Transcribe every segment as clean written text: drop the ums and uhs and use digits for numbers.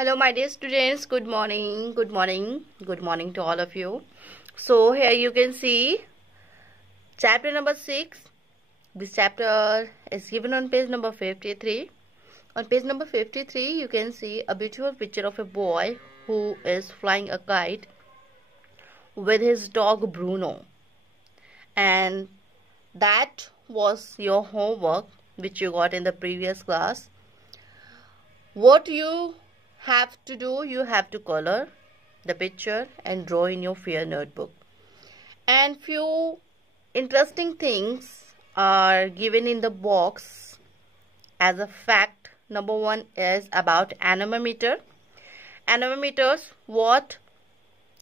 Hello my dear students, good morning, good morning, good morning to all of you. So here you can see chapter number 6. This chapter is given on page number 53. On page number 53 you can see a beautiful picture of a boy who is flying a kite with his dog Bruno. And that was your homework which you got in the previous class. What you have to do, you have to color the picture and draw in your fair notebook. And few interesting things are given in the box as a fact. Number one is about anemometer. Anemometers, what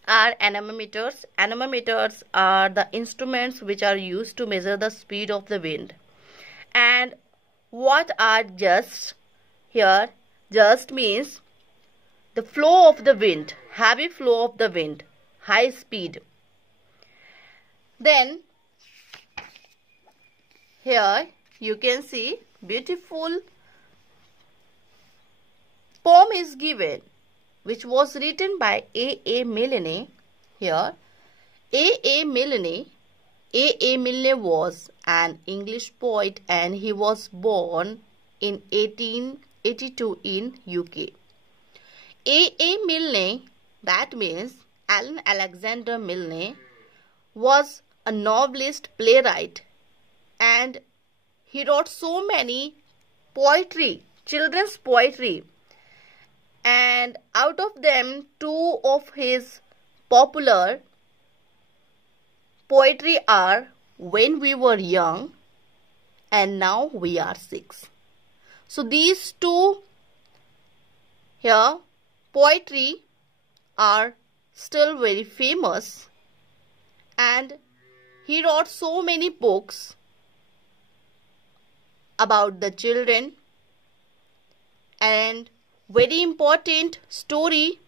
are anemometers? Anemometers are the instruments which are used to measure the speed of the wind. And what are just? Here, just means the flow of the wind, heavy flow of the wind, high speed. Then here you can see beautiful poem is given which was written by A.A. Milne. Here A.A. Milne was an English poet and he was born in 1882 in UK. A.A. Milne, that means Alan Alexander Milne, was a novelist, playwright, and he wrote so many poetry, children's poetry, and out of them, two of his popular poetry are When We Were Young and Now We Are Six. So these two here poetry are still very famous, and he wrote so many books about the children. And very important story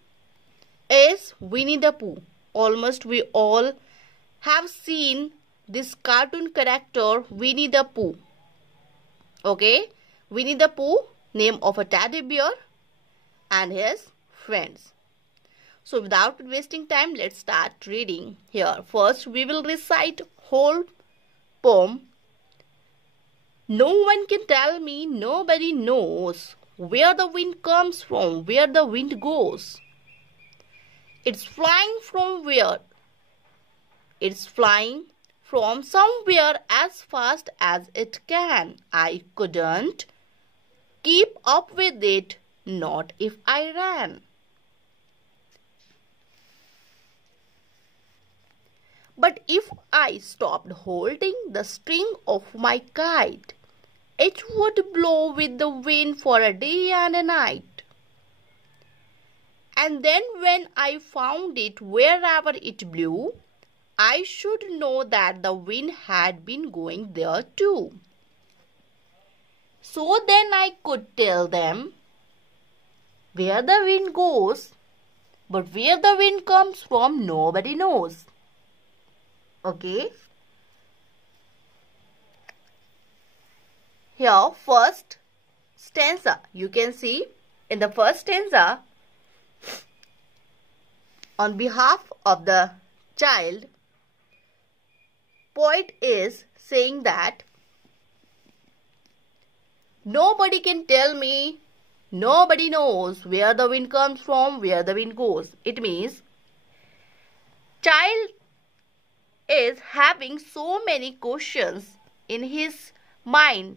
is Winnie the Pooh. Almost we all have seen this cartoon character Winnie the Pooh. Okay, Winnie the Pooh, name of a teddy bear and his friends. So without wasting time, let's start reading. Here first we will recite whole poem. No one can tell me, nobody knows where the wind comes from, where the wind goes. It's flying from where? It's flying from somewhere as fast as it can. I couldn't keep up with it, not if I ran. But if I stopped holding the string of my kite, it would blow with the wind for a day and a night. And then when I found it wherever it blew, I should know that the wind had been going there too. So then I could tell them where the wind goes, but where the wind comes from, nobody knows. Okay. Here, first stanza. You can see in the first stanza, on behalf of the child, poet is saying that nobody can tell me, nobody knows where the wind comes from, where the wind goes. It means child is having so many questions in his mind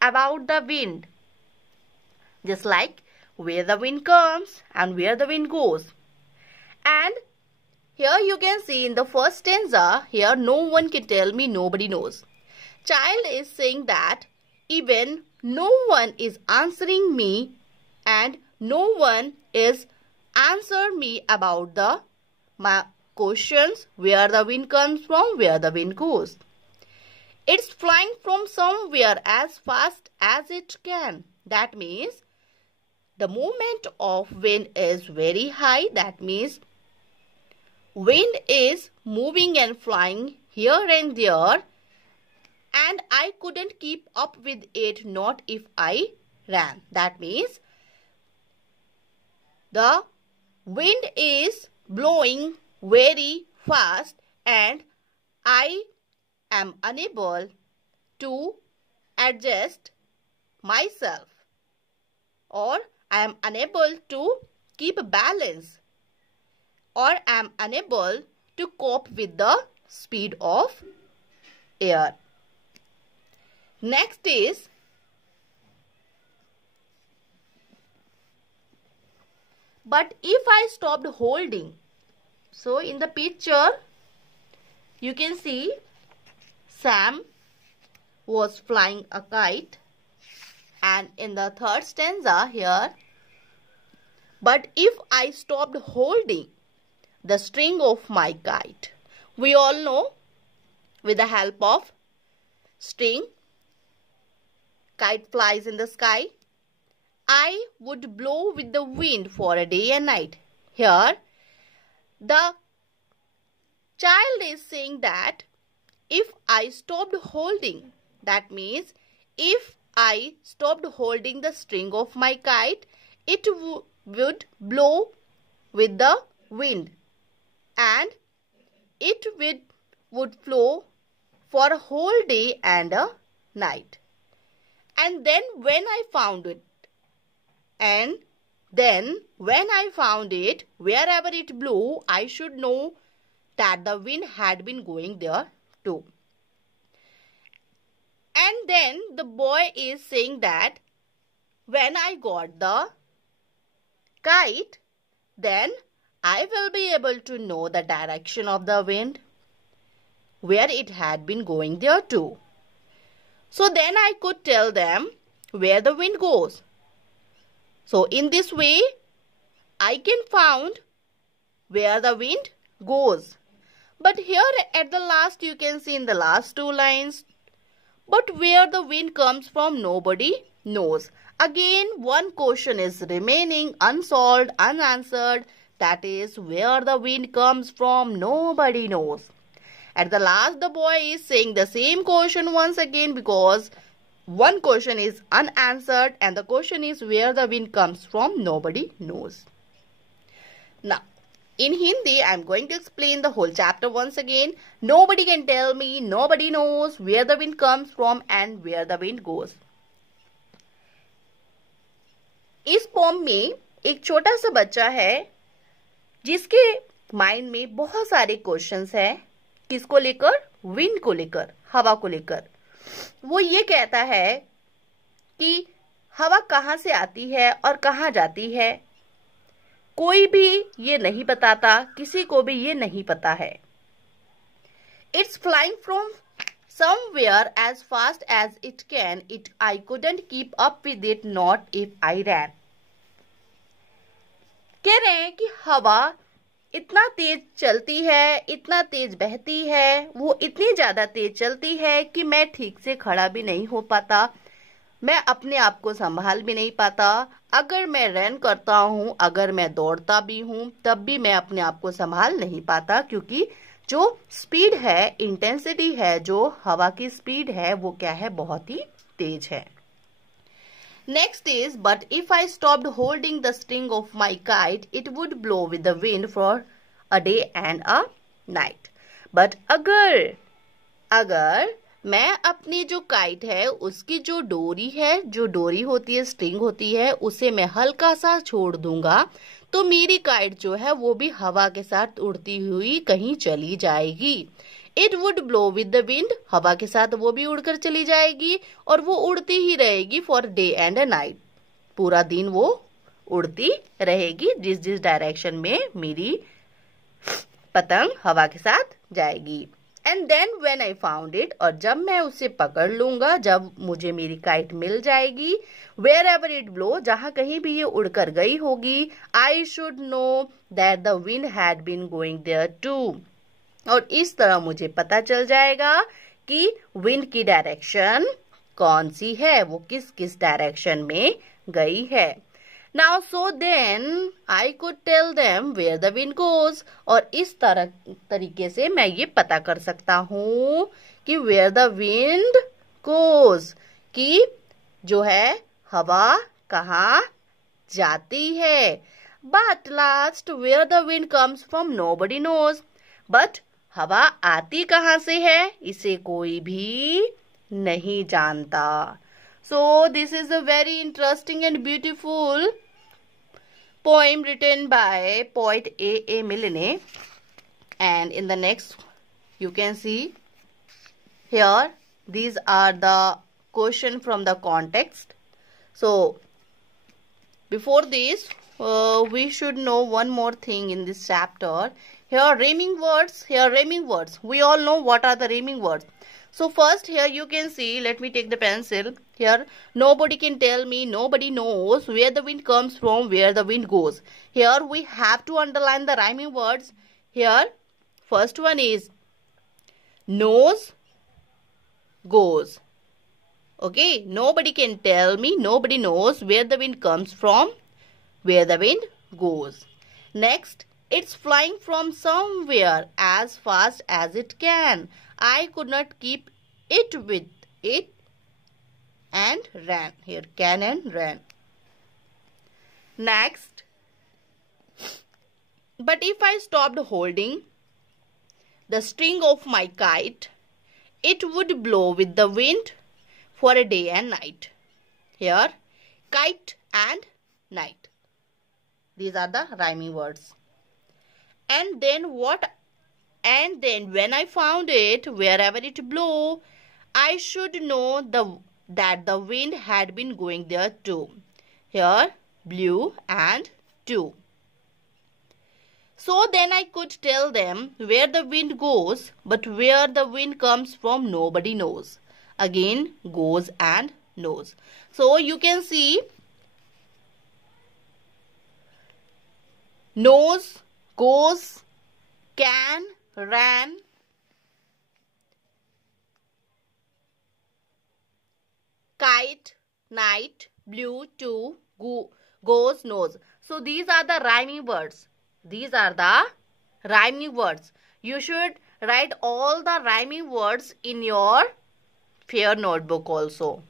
about the wind, just like where the wind comes and where the wind goes. And here you can see in the first stanza, here no one can tell me, nobody knows. Child is saying that even no one is answering me and no one is answering me about my questions, where the wind comes from, where the wind goes. It's flying from somewhere as fast as it can. That means the movement of wind is very high. That means wind is moving and flying here and there, and I couldn't keep up with it, not if I ran. That means the wind is blowing very fast and I am unable to adjust myself, or I am unable to keep balance, or I am unable to cope with the speed of air. Next is but if I stopped holding. So in the picture you can see Sam was flying a kite, and in the third stanza here, but if I stopped holding the string of my kite. We all know with the help of string, kite flies in the sky. I would blow with the wind for a day and night. Here, the child is saying that if I stopped holding, that means if I stopped holding the string of my kite, it would blow with the wind and it would flow for a whole day and a night. And then when I found it, wherever it blew, I should know that the wind had been going there too. And then the boy is saying that when I got the kite, then I will be able to know the direction of the wind, where it had been going there too. So then I could tell them where the wind goes. So in this way, I can find where the wind goes. But here at the last, you can see in the last two lines, but where the wind comes from, nobody knows. Again, one question is remaining unsolved, unanswered. That is, where the wind comes from, nobody knows. At the last, the boy is saying the same question once again because one question is unanswered and the question is where the wind comes from, nobody knows. Now, in Hindi, I am going to explain the whole chapter once again. Nobody can tell me, nobody knows where the wind comes from and where the wind goes. इस pome में एक छोटा सा बच्चा है जिसके mind में बहुत सारे क्वेश्चंस हैं। किसको लेकर? विंड को लेकर, हवा को लेकर। वो ये कहता है कि हवा कहाँ से आती है और कहाँ जाती है। कोई भी ये नहीं बताता, किसी को भी ये नहीं पता है। It's flying from somewhere as fast as it can. I couldn't keep up with it, not if I ran. कह रहे हैं कि हवा इतना तेज चलती है, इतना तेज बहती है, वो इतनी ज्यादा तेज चलती है कि मैं ठीक से खड़ा भी नहीं हो पाता, मैं अपने आप को संभाल भी नहीं पाता। अगर मैं रन करता हूँ, अगर मैं दौड़ता भी हूँ, तब भी मैं अपने आप को संभाल नहीं पाता, क्योंकि जो स्पीड है, इंटेंसिटी है, जो हवा की स्पीड है, वो क्या है? बहुत ही तेज है। Next is, but if I stopped holding the string of my kite, it would blow with the wind for a day and a night. But अगर मैं अपनी जो काइट है, उसकी जो डोरी है, जो डोरी होती है, स्ट्रिंग होती है, उसे मैं हल्का सा छोड़ दूंगा, तो मेरी काइट जो है वो भी हवा के साथ उड़ती हुई कहीं चली जाएगी। It would blow with the wind, हवा के साथ वो भी उड़कर चली जाएगी और वो उड़ती ही रहेगी for day and a night. पूरा दिन वो उड़ती रहेगी जिस जिस डायरेक्शन में मेरी पतंग हवा के साथ जाएगी। And then when I found it, और जब मैं उसे पकड़ लूंगा, जब मुझे मेरी काइट मिल जाएगी, wherever it blow, जहां कहीं भी ये उड़कर गई होगी, I should know that the wind had been going there too. और इस तरह मुझे पता चल जाएगा कि विंड की डायरेक्शन कौन सी है, वो किस किस डायरेक्शन में गई है। Now so then I could tell them where the wind goes, और इस तरीके से मैं ये पता कर सकता हूँ कि where the wind goes, कि जो है हवा कहाँ जाती है। But last, where the wind comes from, nobody knows. But हवा आती कहाँ से है, इसे कोई भी नहीं जानता. So this is a very interesting and beautiful poem written by poet A. Milne. And in the next, you can see here, these are the question from the context. So before this, we should know one more thing in this chapter. Here rhyming words. We all know what are the rhyming words. So first here you can see, let me take the pencil. Here, nobody can tell me, nobody knows where the wind comes from, where the wind goes. Here we have to underline the rhyming words. Here, first one is knows, goes. Okay, nobody can tell me, nobody knows where the wind comes from, where the wind goes. Next, it's flying from somewhere as fast as it can. I could not keep it with it and ran. Here, can and ran. Next, but if I stopped holding the string of my kite, it would blow with the wind for a day and night. Here, kite and night. These are the rhyming words. And then what? And then when I found it, wherever it blew, I should know that the wind had been going there too. Here, blew and to. So then I could tell them where the wind goes, but where the wind comes from, nobody knows. Again, goes and knows. So you can see, knows, goes, can, ran, kite, night, blew, to, goes, knows. So these are the rhyming words. These are the rhyming words. You should write all the rhyming words in your fair notebook also.